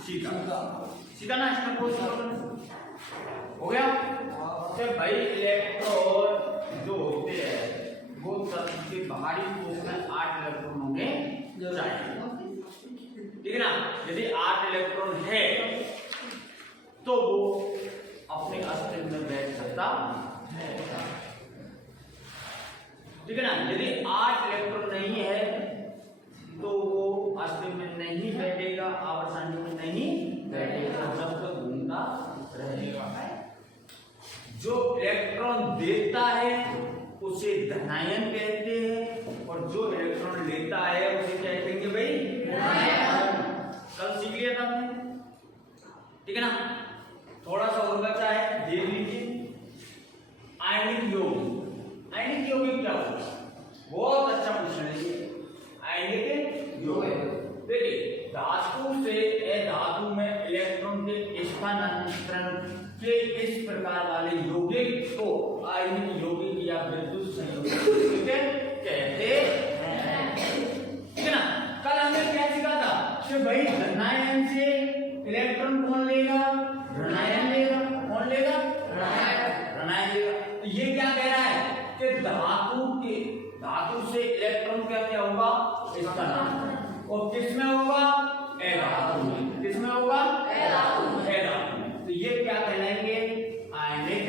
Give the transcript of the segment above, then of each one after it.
सीधा ना इसमें कोई हो गया। तो भाई इलेक्ट्रॉन जो होते हैं वो तत्व के बाहरी कोश में 8 इलेक्ट्रॉन होंगे चाहिए, ठीक है ना। यदि 8 इलेक्ट्रॉन है तो वो अपने अस्तित्व में बैठ सकता है, ठीक है ना। यदि 8 इलेक्ट्रॉन नहीं है तो वो अस्तित्व में नहीं बैठेगा, आवर्त में नहीं बैठेगा, जब तक घूमता रहेगा। जो इलेक्ट्रॉन देता है उसे धनायन कहते हैं और जो इलेक्ट्रॉन लेता है उसे क्या कहेंगे भाई? ऋणायन। कल सीख लिया था हमने, ठीक है ना। थोड़ा सा और बचा है, देख लीजिए। आयनिक यौगिक, आयनिक यौगिक क्या होता है? बहुत अच्छा क्वेश्चन है ये। आयनिक यौगिक देखिए, धातु से अधातु में इलेक्ट्रॉन के स्थानांतरण के इस प्रकार वाले यौगिक को आयनिक यौगिक या विद्युत संयोजक कहते हैं, ठीक है ना। कल हमने क्या सीखा था कि भाई धनायन से इलेक्ट्रॉन कौन लेगा? ऋणायन लेगा। कौन लेगा? ऋणायन लेगा। तो ये क्या कह रहा है कि धातु से इलेक्ट्रॉन का क्या होगा? स्थानांतरण। और किसमें होगा? अधातु में। किसमें होगा? अधातु में। तो ये क्या कहलाएंगे? आयनिक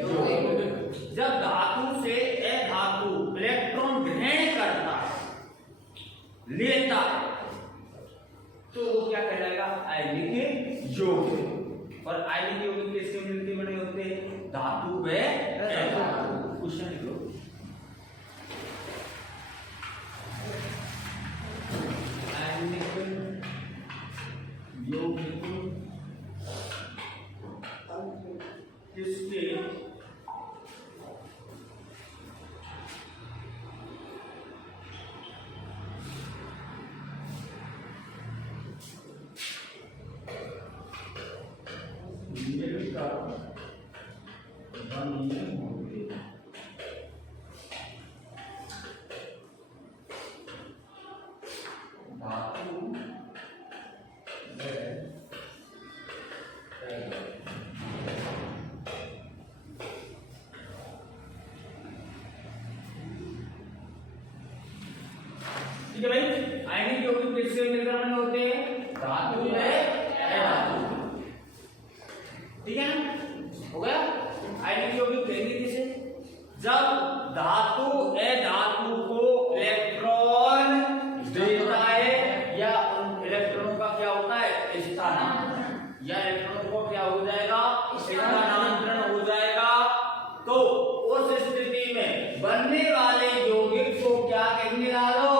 यौगिक। जब धातु से अधातु इलेक्ट्रॉन ग्रहण करता है, लेता है, तो वो क्या कहलाएगा? आयनिक यौगिक। और आयनिक यौगिक किसके मिलते बने होते हैं? धातु व अधातु। क्वेश्चन लिखो। आयनिक यौगिक किसके ठीक है भाई। आयनिक यौगिक किससे मिलकर बने होते हैं? धातु व अधातु, ठीक है ना। हो गया। आयनिक यौगिक लेंगे किसे? जब धातु अधातु को इलेक्ट्रॉन देता है या उन इलेक्ट्रॉनों का क्या होता है? स्थानांतरण। या इलेक्ट्रॉन को क्या हो जाएगा? स्थानांतरण हो जाएगा। तो उस स्थिति में बनने वाले यौगिक को क्या कहेंगे? डालो,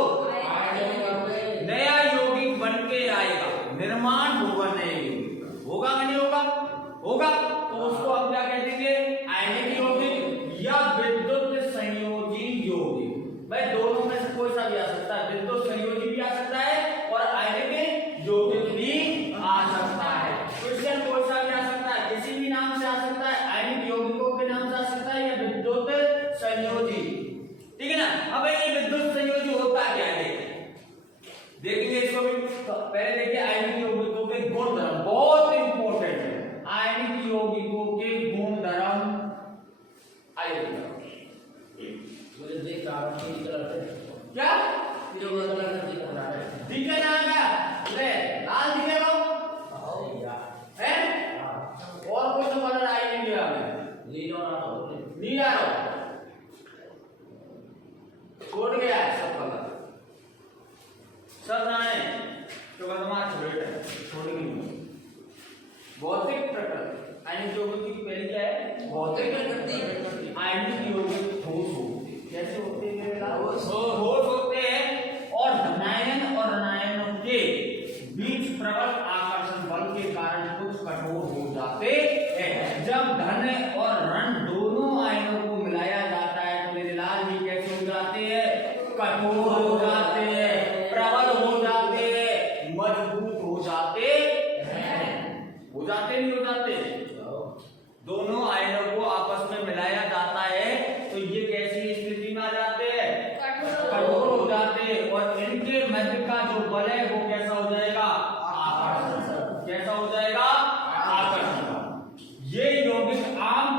नया यौगिक बन के आएगा, निर्माण होगा नए यौगिक। होगा कि नहीं होगा? होगा। तो उसको हम क्या कह देंगे? आयनिक यौगिक या विद्युत संयोजी यौगिक। भाई दोनों में से कोई सा भी आ सकता है, विद्युत संयोजी भी आ सकता है और आयनिक यौगिक भी आ सकता है। क्वेश्चन कोई सा भी आ सकता है, किसी भी नाम से आ सकता है, आयनिक यौगिकों के नाम से आ सकता है या विद्युत संयोजी, ठीक है ना। अब ये विद्युत संयोजी होता क्या है देखेंगे इसको भी। तो पहले देखिए आयनिक यौगिकों के गुणधर्म, बहुत इंपॉर्टेंट है। आयनिक यौगिकों के गुणधर्म आइए मुझे देख रहा हूं कि क्या दिखे ना ले लाल दिखेगा है और कुछ तो कलर आई नहीं गया नीला छोड़ गया है सब कलर, सब जाने तो वर्तमान छोड़ेंगे। भौतिक प्रकृति आयनिक यौगिक की पहली क्या है? भौतिक प्रकृति। आयनिक यौगिक ठोस होते हैं। कैसे होते हैं? ठोस होते हैं और धनायन और ऋणायनों के बीच प्रबल आकर्षण बल के कारण कुछ कठोर हो जाते हैं। जब धन और ऋण दोनों आयनों को मिलाया जाता है तो मेरे लाल जी कैसे हो जाते हैं? कठोर हो जाते हैं, प्रबल हो जाते हैं, मजबूत हो जाते हैं। हो जाते नहीं हो जाते? दोनों आयनों को आपस में मिलाया जाता है तो ये कैसी स्थिति में आ जाते हैं? कठोर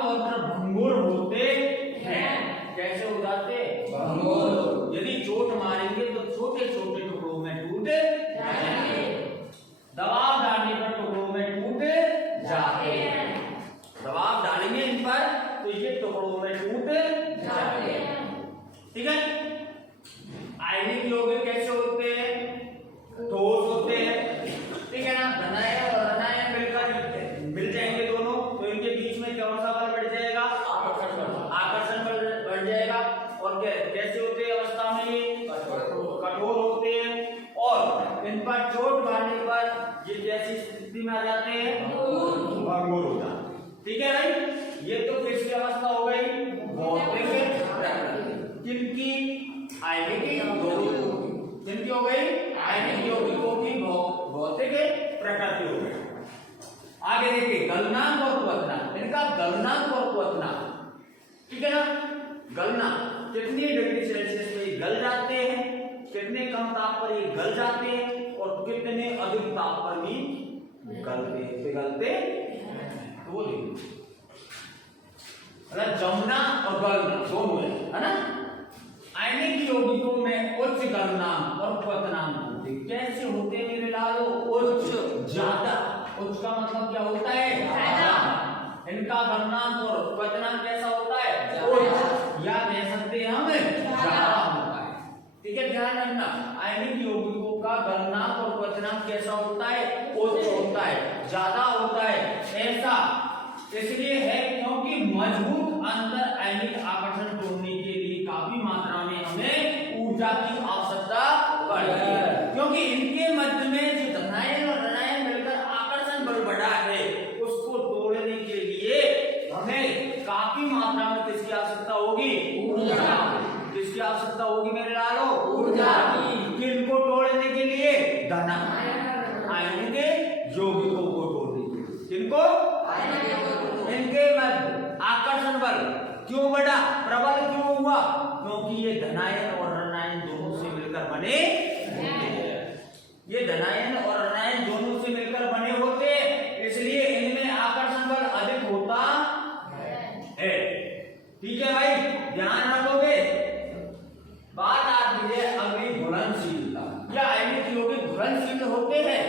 तौर पर भंगुर होते हैं। कैसे हो जाते? भंगुर। यदि चोट मारेंगे तो छोटे छोटे टुकड़ों में टूट जाएंगे, दबाव डालने पर टुकड़ों में टूट जाते हैं। दबाव डालेंगे इन पर तो ये टुकड़ों में टूट जाते हैं। ठीक है। आयनिक यौगिक कैसे होते हैं? ठोस होते हैं। ठीक है ना। धनायन और ऋणायन मिलकर मिल जाएंगे दोनों, तो इनके बीच में कौन सा बल बढ़ जाएगा? आकर्षण बल बढ़ जाएगा। और कैसे होते हैं अवस्था में? ये कठोर होते हैं और इन पर चोट मारने पर ये कैसी स्थिति में आ जाते हैं? भंगुर हो जाते हैं। ठीक है भाई। ये तो किसकी अवस्था हो गई? भौतिक प्रकृति। किनकी? आयनिक यौगिकों। किनकी हो गई? आयनिक यौगिकों की भौतिक प्रकृति हो गई। आगे देखिए गलनांक और क्वथनांक। इनका गलनांक और क्वथनांक, ठीक है ना। गलनांक कितनी डिग्री सेल्सियस पे गल जाते हैं, कितने कम ताप पर ये गल जाते हैं और कितने अधिक ताप पर भी पिघलते हैं। तो वो जमना और गलना दोनों है ना। आयनिक यौगिकों में उच्च गलनांक और क्वथनांक होते। कैसे होते हैं मेरे लालो? उच्च, ज्यादा। उच्च का मतलब क्या होता है? ज्यादा। इनका गलनांक और क्वथनांक कैसा होता है? उच्च, या कह सकते हैं हम ज्यादा होता है। ठीक है, ध्यान रखना। आयनिक यौगिकों का गलनांक और क्वथनांक कैसा होता है? उच्च होता है, ज्यादा होता है। ऐसा इसलिए है क्योंकि मजबूत अंतर आयनिक आकर्षण तोड़ने के लिए काफी मात्रा में हमें ऊर्जा की आवश्यकता पड़ती है, क्योंकि इनके मध्य में जो धनायन और ऋणायन मिलकर आकर्षण बल बढ़ा है उसको तोड़ने के लिए हमें काफी मात्रा में किसकी आवश्यकता होगी? ऊर्जा। किसकी आवश्यकता होगी मेरे लालो? ऊर्जा की। किनको तोड़ने के लिए? आयनिक यौगिकों को तोड़ने के लिए। किनको? इनके मध्य आकर्षण बल क्यों बढ़ा, प्रबल क्यों हुआ? क्योंकि ये धनायन और ऋणायन दोनों से मिलकर बने होते हैं। ये धनायन और ऋणायन दोनों से मिलकर बने होते हैं, इसलिए इनमें आकर्षण बल अधिक होता है। ठीक है भाई, ध्यान रखोगे। बात आती है अगली घुलनशीलता। क्या आयनिक यौगिक घुलनशील होते हैं?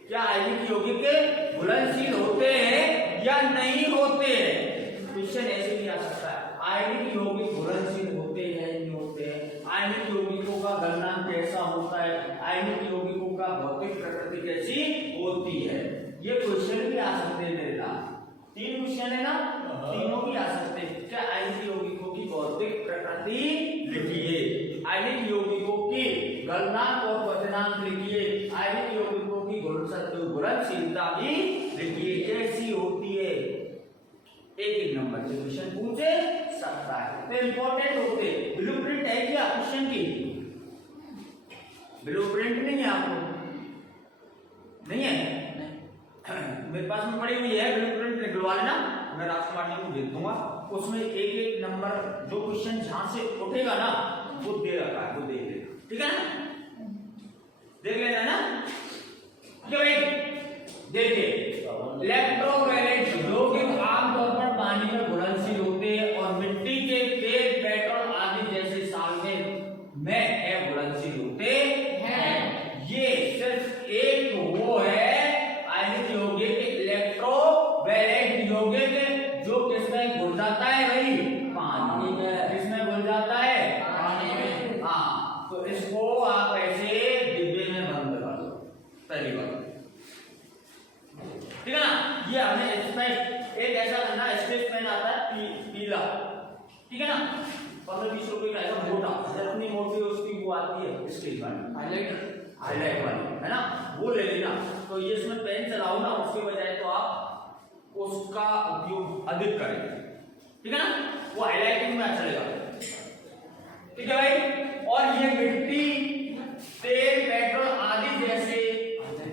क्या आयनिक यौगिक घुलनशील होते हैं या नहीं होते हैं? क्वेश्चन ऐसे भी आ सकता है। आयनिक यौगिक घुलनशील होते हैं नहीं होते हैं? आयनिक यौगिकों का गलनांक कैसा होता है? आयनिक यौगिकों का भौतिक प्रकृति कैसी होती है? ये क्वेश्चन भी आ सकते हैं मेरे साथ। 3 क्वेश्चन है ना, तीनों भी आ सकते हैं। क्या आयनिक यौगिकों की भौतिक प्रकृति लिखिए, आयनिक यौगिकों की गलनांक और क्वथनांक लिखिए, आयनिक यौगिकों की घुलनशीलता भी लिखिए, कैसी होती है। एक नंबर से क्वेश्चन पूछे सकता है, तो इंपॉर्टेंट होते। ब्लूप्रिंट है क्या क्वेश्चन की? ब्लूप्रिंट नहीं है आपको? नहीं है? मेरे पास में पड़ी हुई है ब्लूप्रिंट, निकलवा लेना, मैं राजकुमार जी को भेज दूंगा। उसमें एक नंबर जो क्वेश्चन जहां से उठेगा ना वो दे रखा है, वो देख लेना। ठीक है ना, देख लेना ना। देखिए इलेक्ट्रोवैलेंट यौगिक आमतौर पर पानी में घुलनशील होते हैं और मिट्टी के तेल, पेट्रोल आदि जैसे सामग्री में अघुलनशील होते हैं। ये सिर्फ एक वो है आयनिक यौगिक, इलेक्ट्रोवैलेंट यौगिक, जो किसमें घुल जाता है भाई? पानी में। किसमें घुल जाता है? पानी में। हाँ, तो इसको आप ऐसे डिब्बे में बंद कर दो, पहली बात। ठीक है ना। ये हमें इसमें एक ऐसा ना स्केच पेन आता है पीला, ठीक है ना, 15-20 रुपए का ऐसा मोटा, जितनी मोटी उसकी वो आती है स्केच पेन, हाईलाइट वाली, है ना, वो ले लेना। तो ये इसमें पेन चलाओ ना, उसके बजाय तो आप उसका उपयोग अधिक करें। ठीक है ना, वो हाईलाइटिंग में अच्छा लगेगा। ठीक है भाई। और ये मिट्टी, तेल, पेट्रोल आदि जैसे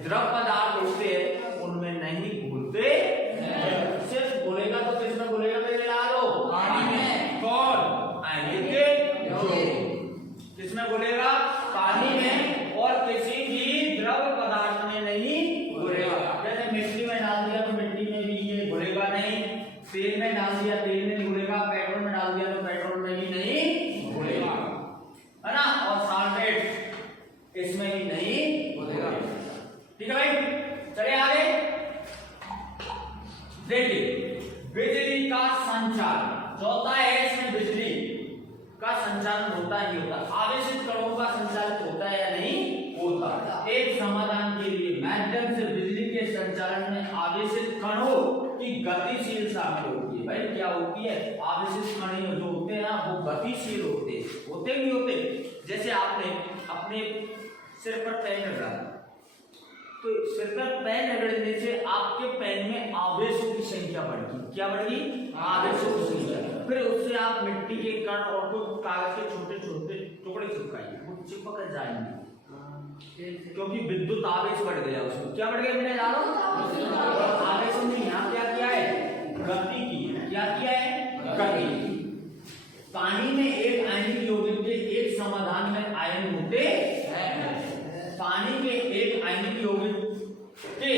द्रव पदार्थ होते हैं उनमें नहीं घुलते। सिर्फ घुलेगा तो किसमें घुलेगा मेरे लालो? पानी में। कौन? आयनिक यौगिक। किसमें घुलेगा? पानी में, और किसी भी द्रव पदार्थ में नहीं घुलेगा। जैसे मिट्टी में डाल दिया तो मिट्टी में भी ये घुलेगा नहीं, तेल में डाल दिया तेल में नहीं घुलेगा, पेट्रोल में डाल दिया तो पेट्रोल में भी नहीं घुलेगा, है ना। और सॉल्वेट इसमें भी नहीं घुलेगा। ठीक है भाई, चलिए आगे देखिए बिजली का संचार। चौथा है इसमें बिजली का संचालन होता ही होता, आवेशित कणों का संचालन होता है या नहीं होता। एक समाधान के लिए माध्यम से बिजली के संचालन में आवेशित कणों की गतिशील शामिल होती है। भाई क्या होती है, आवेशित कण जो होते हैं ना वो गतिशील होते नहीं होते। जैसे आपने अपने सिर पर पेन रखा तो सिर पर पेन रगड़ने से आपके पेन में आवेशों की संख्या बढ़ी। क्या बढ़ी, आवेशों की संख्या। फिर उससे आप मिट्टी के कण और कुछ कागज के छोटे छोटे टुकड़े चिपकाइए, वो चिपक जाएंगे क्योंकि विद्युत आवेश बढ़ गया उसमें। क्या बढ़ गया मैंने जानो, आवेश ने यहाँ क्या किया है, गति की है। क्या किया है, गति। पानी में एक आयनिक यौगिक के एक समाधान में आयन होते हैं। पानी के एक आयनिक यौगिक के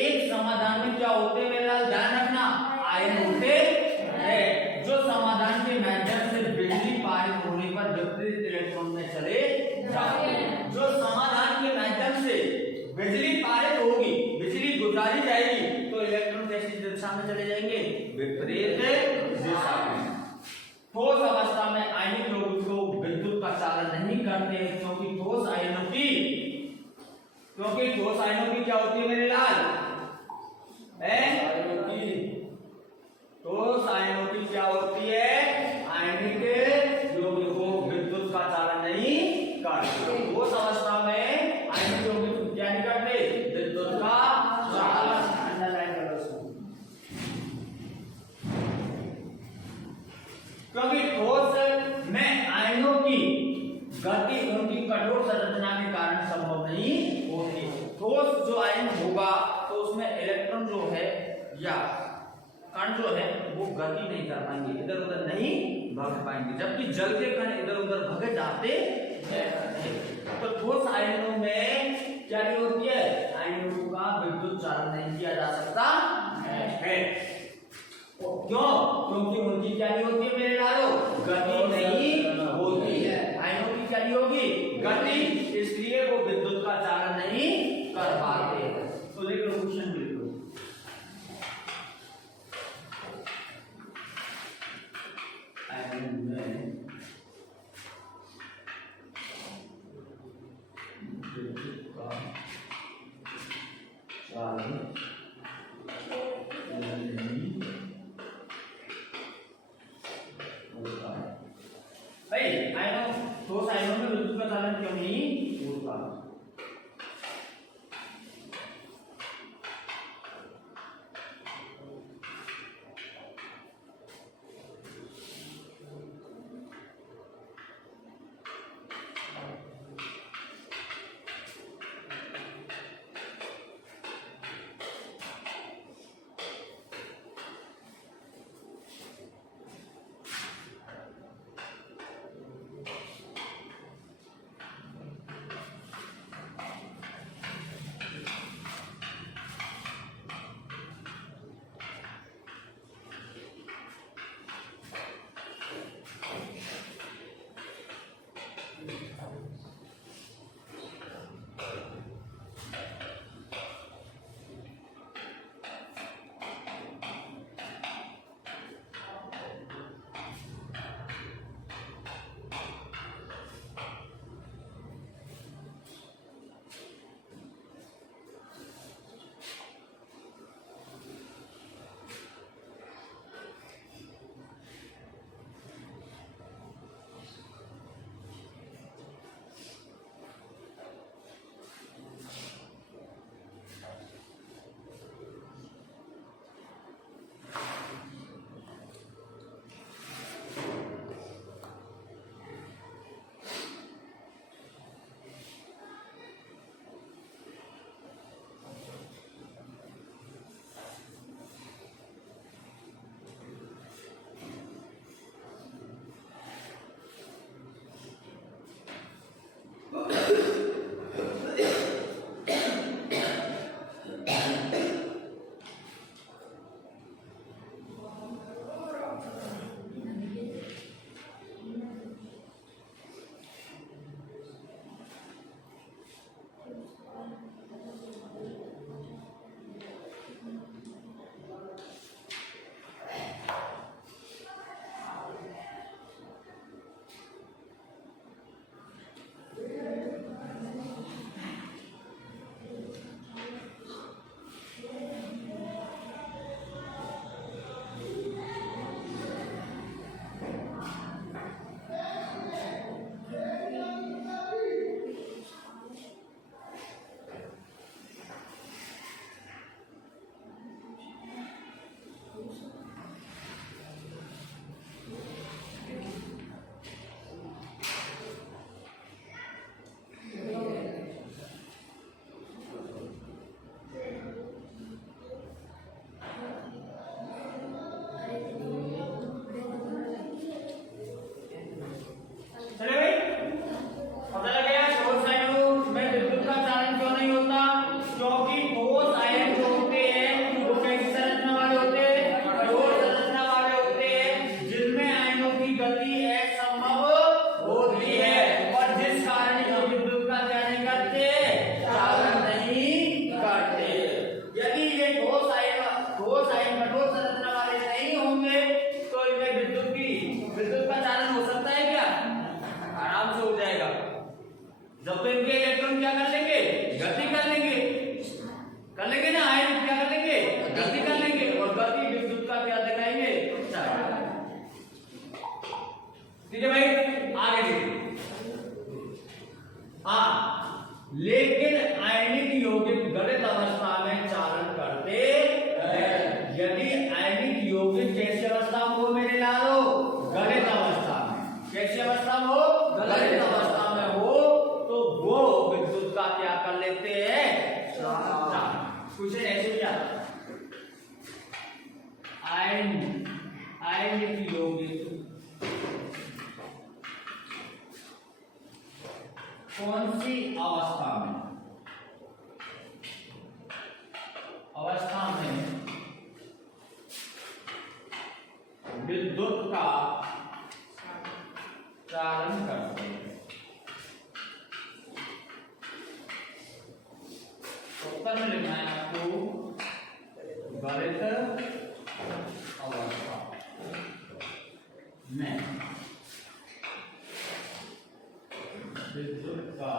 एक समाधान में क्या होते हैं मेरे लाल, ध्यान रखना, आयन होते हैं जो समाधान के माध्यम से बिजली पारित होने पर विपरीत इलेक्ट्रॉन में चले जाते हैं। जो समाधान के माध्यम से बिजली पारित होगी, बिजली गुजारी जाएगी तो इलेक्ट्रॉन कैसी दिशा में चले जाएंगे, विपरीत दिशा में। ठोस अवस्था में आयनिक यौगिक को विद्युत का चालन नहीं करते हैं क्योंकि ठोस आयनों की क्या होती है मेरे लाल, ठोस आयनों की क्या होती है, आयनिक यौगिक को विद्युत का चालन नहीं करते। ठोस अवस्था में आयनिक यौगिक क्या नहीं करते, विद्युत का चालन। अंडरलाइन कर लो इसको, क्योंकि ठोस में आयनों की गति उनकी कठोर संरचना के कारण संभव नहीं होती। ठोस जो आयन होगा तो उसमें इलेक्ट्रॉन जो है या कण जो है वो गति नहीं कर पाएंगे, इधर उधर नहीं भाग पाएंगे, जबकि जल के कण इधर उधर भाग जाते हैं। तो ठोस आयनों में क्या होती है, आयनों का विद्युत चालन नहीं किया जा सकता है। क्यों, क्योंकि उनकी क्या नहीं होती है मेरे लालो, गति नहीं होती है। आयनों की क्या नहीं होगी, गति, इसलिए वो विद्युत का चालन नहीं कर पाते। तो लिख लो, क्वेश्चन लिख लो, आयन में विद्युत का चालन ठोस आयनों में विद्युत का चालन क्यों नहीं होता। आयनिक यौगिक कौन सी अवस्था में विद्युत का चालन करते हैं। उत्तर में लिखना है आपको गलित अवस्था में विद्युत का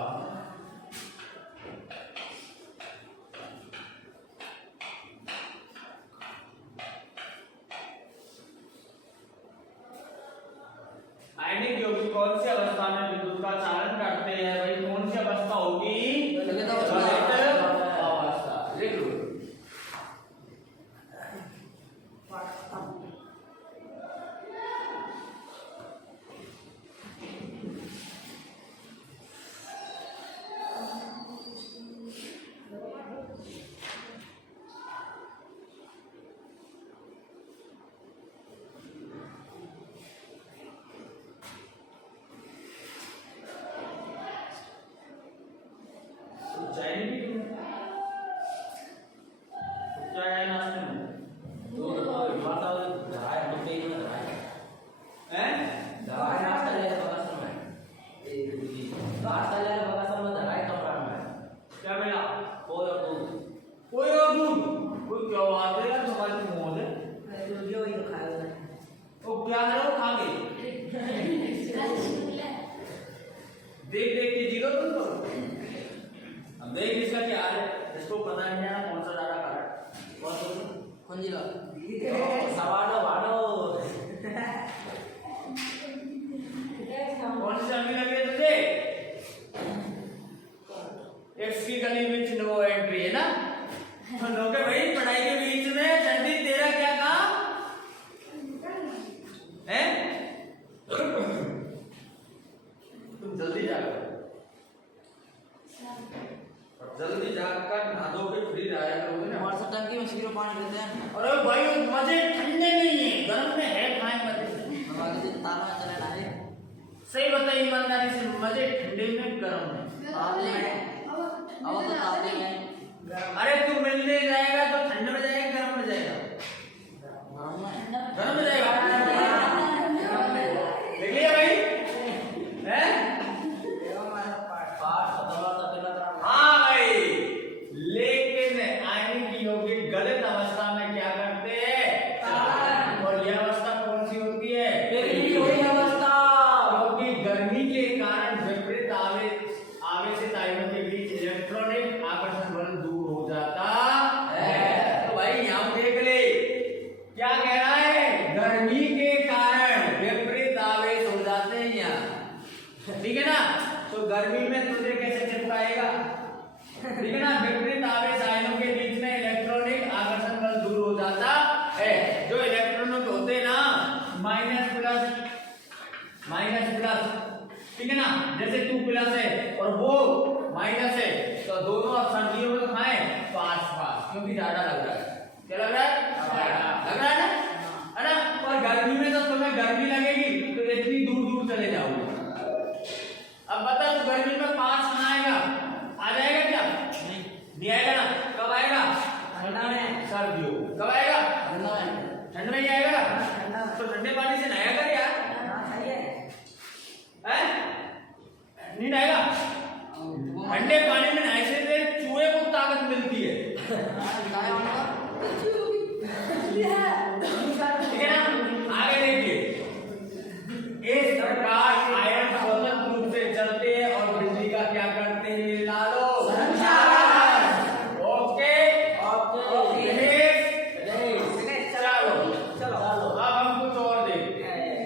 आयनिक यौगिक कौन सी अवस्था में विद्युत का चालन करते हैं? भाई कौन सी अवस्था होगी? गलित अवस्था। लिख लो। देख देख के जीरो तुम तो अब देख इसका क्या है, इसको पता नहीं है कौन सा ज्यादा करेक्ट कौन जीरो सवालो वालो कौन सी अमी लगे तुझे? एक्स की गली में नो एंट्री है ना, तो नो के भाई पढ़ाई के बीच में जल्दी तेरा क्या काम है? तुम जल्दी जाओ, जल्दी जाकर नहा धो के फ्री आया करोगे ना। हमारे टंकी में 0 पानी लेते हैं। अरे भाई मजे ठंडे नहीं है, गर्म में है, खाए मजे हमारे दिन ताला चले ना है। सही बताइए ईमानदारी से, मजे ठंडे में गर्म में अब तो ताले में। अरे तू मिलने जाएगा तो ठंड में जाएगा गर्म में जाएगा? गर्म में जाएगा। देख लिया भाई हैं? हाँ भाई, लेकिन आयनिक यौगिक गलित अवस्था में क्या करते हैं? और यह अवस्था कौन सी होती है? अवस्था, क्योंकि गर्मी के कारण विपरीत आवेशित आयनों के बीच इलेक्ट्रॉनिक आकर्षण बल दूर हो जाता है। तो भाई यहाँ देख ले क्या कह रहा है, गर्मी के कारण विपरीत आवेश हो जाते हैं यहाँ, ठीक है ना। तो गर्मी में तुझे कैसे चिपकाएगा, ठीक है ना। विपरीत आवेश आयनों के बीच में इलेक्ट्रॉनिक आकर्षण बल दूर हो जाता है। जो इलेक्ट्रॉनों होते हैं ना माइनस प्लस, ठीक है ना, जैसे 2 प्लस है और वो माइनस है, तो दोनों ऑप्शन जीरो में तो खाएं पास पास, क्योंकि ज्यादा लग रहा है। क्या लग रहा है? लग रहा है ना, है ना। और गर्मी में तो तुम्हें गर्मी लगेगी तो इतनी दूर दूर चले जाओगे। अब बता तू गर्मी में 5 बनाएगा, आ जाएगा क्या? नहीं आएगा ना। कब आएगा? ठंडा में, सर्दियों। कब आएगा? ठंड में ही आएगा ना। तो ठंडे पानी से नहाया कर यार, नहीं नहाएगा? ठंडे पानी में नहाने से चूहे को ताकत मिलती है, ठीक है ना। आगे देखिए, इस प्रकार आयन स्वतंत्र रूप से चलते हैं और बिजली का क्या करते हैं? लालो संचालन। ओके चलो अब हम कुछ और देखते हैं।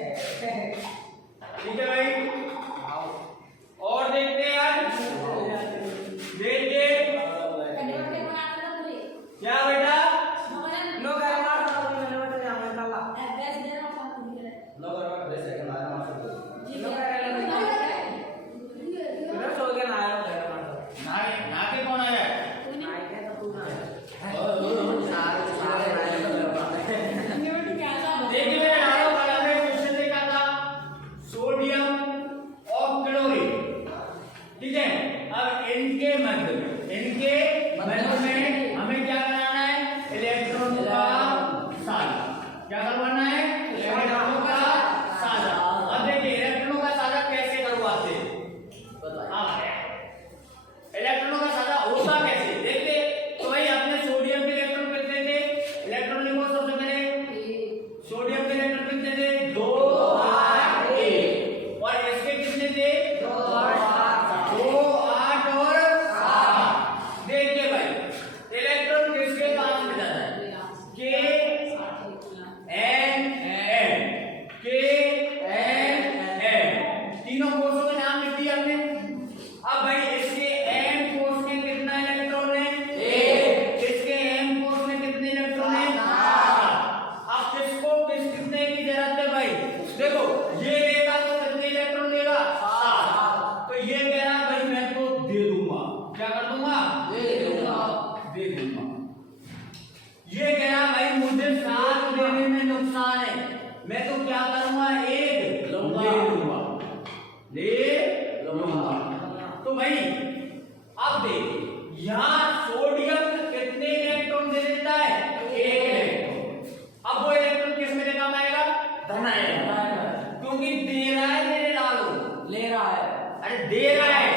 कितने थे? 2 8 1 और इसके कितने थे? 2 8 और 7। देखिए भाई इलेक्ट्रॉन किसके काम में जाता है? K N N K N N तीनों कोषों के नाम लिख दिए हमने। अब भाई इसके N कोष में कितना इलेक्ट्रॉन है? 1। इसके M कोष में कितने इलेक्ट्रॉन है? 7। अब किसको कितने की जरूरत है भाई? देखो ये लेगा तो कितने इलेक्ट्रॉन देगा? 7। तो ये कह रहा है भाई मैं तो दे दूंगा। क्या कर दूंगा? दे दूंगा। ये कह रहा भाई मुझे 7 देने में नुकसान है, मैं तो क्या करूंगा? 1 ले लूंगा। तो भाई अब देखिए यहाँ सोडियम कितने इलेक्ट्रॉन दे देता है? 1 इलेक्ट्रॉन। अब वो इलेक्ट्रॉन किस में काम आएगा? धन आएगा, क्योंकि दे रहा है, मेरे डालो ले रहा है। अरे दे रहा है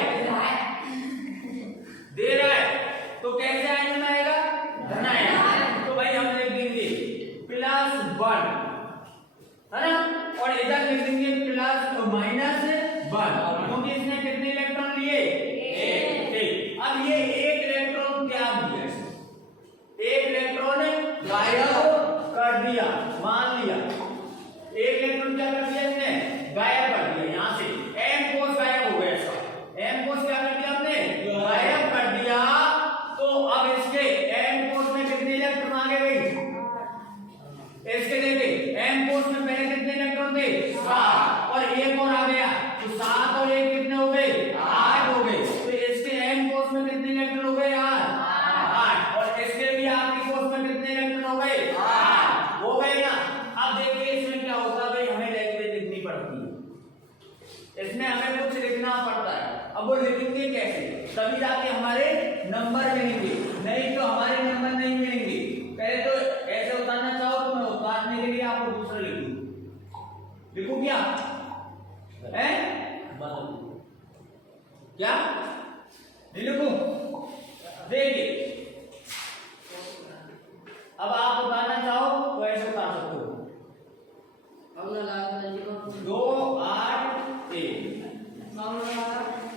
तो कैसे आने में आएगा? धन आएगा। तो भाई हम लिख देंगे +1 है ना, और इधर लिख देंगे -1 क्योंकि इसने कितने इलेक्ट्रॉन लिए? 1। अब ये 1 इलेक्ट्रॉन त्याग दिया, 1 इलेक्ट्रॉन गायब कर दिया। मान लिया 1 इलेक्ट्रॉन क्या कर दिया इसने? गायब कर दिया। यहाँ से M कोष गायब हो गया इसका। M कोष क्या कर दिया आपने? गायब कर दिया। तो अब इसके M कोष में कितने इलेक्ट्रॉन आ गए भाई? इसके देखिए M कोष में पहले कितने इलेक्ट्रॉन थे? 7 और 1 और आ गया, तो 7 और 1 कितने हो गए? 8 हो गए। तो इसके M कोष में कितने इलेक्ट्रॉन हो गए? 8। और इसके भी आपके कोष में कितने इलेक्ट्रॉन हो गए? 8 हो गए ना। अब देखिए इसमें क्या होता है भाई, हमें लैंग्वेज लिखनी पड़ती है, इसमें हमें कुछ लिखना पड़ता है। अब वो लिखेंगे कैसे? तभी जाके हमारे नंबर मिलेंगे, नहीं तो हमारे नंबर नहीं मिलेंगे। पहले तो ऐसे उतारना चाहो तो मैं उतारने के लिए आपको दूसरा लिखूं क्या? क्या नहीं लिखूं? देखिए अब आप उतारना चाहो तो ऐसे उतार सकते हो। 2 8 1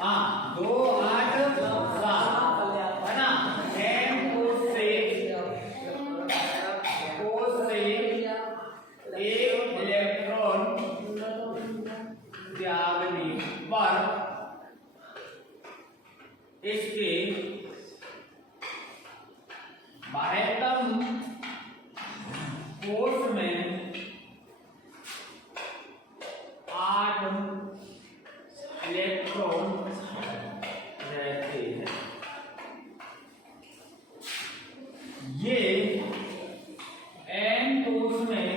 हाँ 2 8 7 है ना। M कोष से 1 इलेक्ट्रॉन त्यागने पर इसके बाह्यतम कोष में 8 इलेक्ट्रॉन रहते हैं। ये N कोष में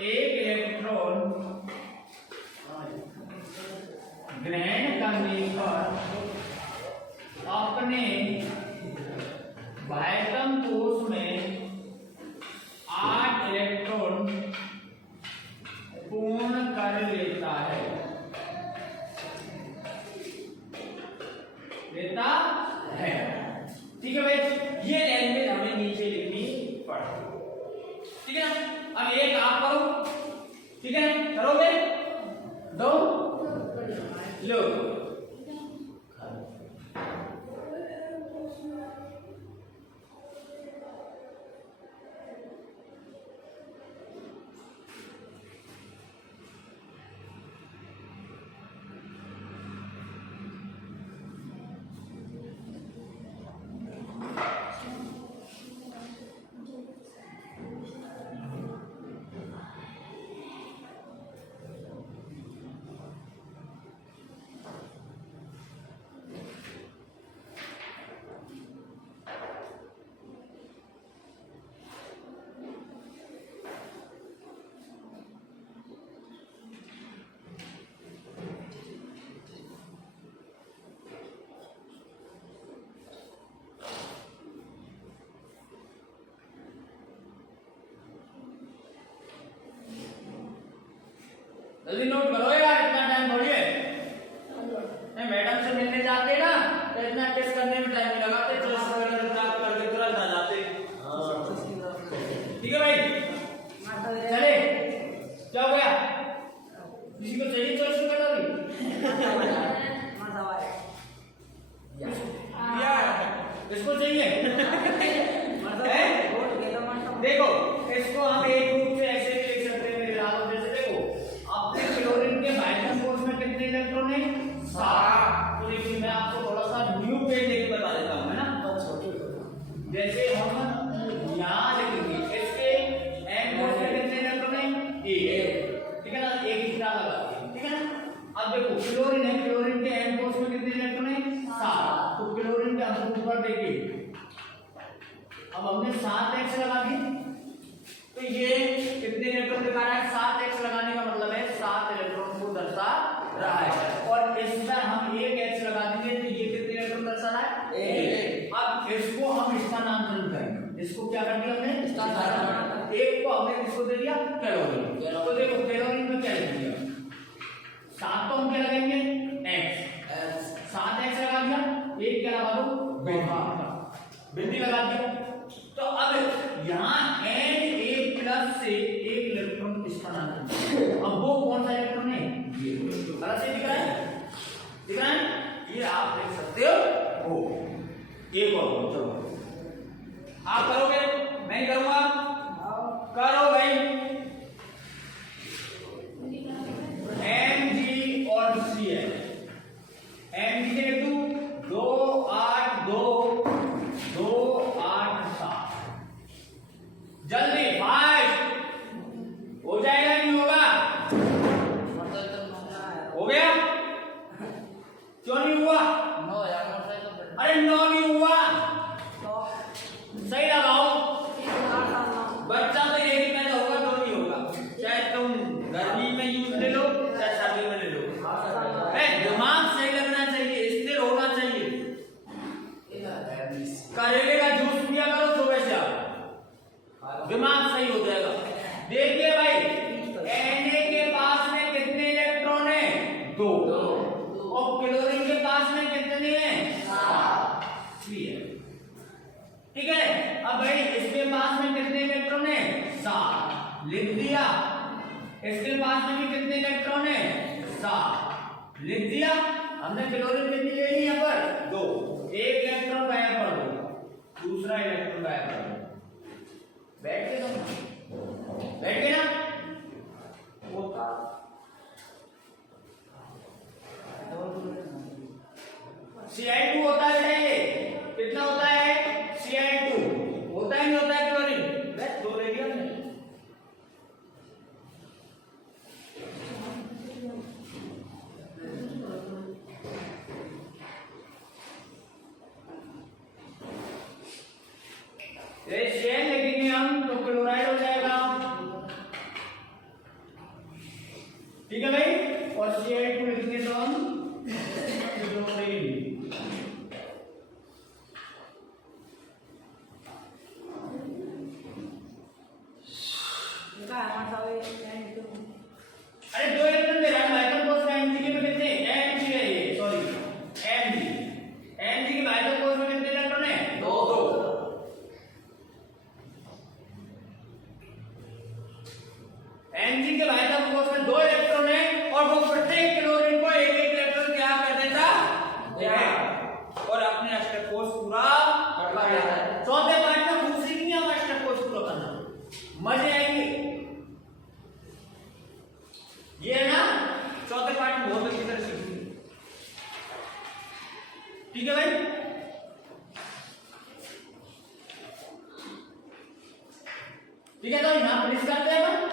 1 इलेक्ट्रॉन ग्रहण करने पर अपने बाह्यतम कोष में 8 इलेक्ट्रॉन पूर्ण कर लेता है। ठीक है भाई, ये लैंग्वेज हमें नीचे लिखनी पड़ेगी। ठीक है ना। अब एक आप करो, ठीक है करोगे? दो लो जल्दी नोट करो यार, इतना टाइम थोड़ी है। नहीं मैडम से मिलने जाते ना तो इतना टेस्ट करने में टाइम नहीं लगाते, टेस्ट वगैरह करके तुरंत आ जाते। ठीक है भाई। ऊपर देखिए, अब हमने 7x लगा दी, तो ये कितने इलेक्ट्रॉन दिखा रहा है? 7x लगाने का मतलब है 7 इलेक्ट्रॉन को दर्शा रहा है। और इस पर हम 1x लगा देंगे तो ये कितने इलेक्ट्रॉन दर्शा रहा है? 1। अब इसको हम स्थानांतरण करेंगे। इसको क्या कर दिया हमने? स्थानांतरण। एक को हमने किसको दे दिया? कैलोरी। तो देखो कैलोरी में क्या लिख दिया? 7 तो हम क्या लगाएंगे? x। 7x लगा दिया, एक क्या लगा दो? बिंदी लगा दिया। तो अब यहाँ Na+ से एक इलेक्ट्रॉन स्थानांतरण, अब वो कौन सा इलेक्ट्रॉन है? ये गलत से दिख रहा है? दिख रहा है? ये आप देख सकते हो। एक और चलो आप करोगे, मैं करूंगा, करो भाई। Mg और Cl, Mg के लिख दूं 2 8 2 2 8 7, जल्दी फास्ट हो जाएगा नहीं होगा? हो गया? क्यों नहीं हुआ? अरे 9 नहीं हुआ, सही लगाओ। बच्चा तो यही पैदा होगा, 2 नहीं होगा। चाहे तुम गर्मी में यूज ले लो चाहे सर्दी में ले लो, दिमाग सही लगना चाहिए, स्थिर होना चाहिए। करेले का जूस पिया करो सुबह से, दिमाग सही हो जाएगा। देखिए भाई, Na के पास में कितने इलेक्ट्रॉन है? 2। और क्लोरीन के पास में कितने हैं? 7। ठीक है। अब भाई इसके पास में कितने इलेक्ट्रॉन है? 7 लिख दिया। इसके पास में भी कितने इलेक्ट्रॉन है? 7 लिख दिया। हमने क्लोरीन कितनी ले ली यहाँ पर? 2। एक इलेक्ट्रॉन गायब कर दो, दूसरा इलेक्ट्रॉन गायब कर दो। बैठ गए तुम? बैठ गए ना? होता Cl2 होता है, कितना होता है? Cl2 होता ही नहीं होता है क्लोरीन। बस 2 ले लिया हमने। ये Cl लिखेंगे हम तो क्लोराइड हो जाएगा, ठीक है भाई। और Cl2 लिखेंगे तो हम क्लोरीन। अरे 2 इलेक्ट्रॉन दे रहा है माइक्रोन कोर्स का। Mg में कितने? Mg है ये, सॉरी Mg के माइक्रोन कोर्स में कितने इलेक्ट्रॉन है? 2। Mg के माइक्रोन कोर्स में 2 इलेक्ट्रॉन है और वो प्रत्येक क्लोरीन को एक एक इलेक्ट्रॉन क्या कर देता है और अपने अष्टक कोश पूरा कर देता है। चौथे पार्ट में खूब सीखेंगे हम अष्टक कोश पूरा करना, मजे आएंगे। ये है ना, चौथे पार्ट में बहुत अच्छी तरह सीखेंगे, ठीक है भाई। ठीक है, तो यहां फिनिश करते हैं।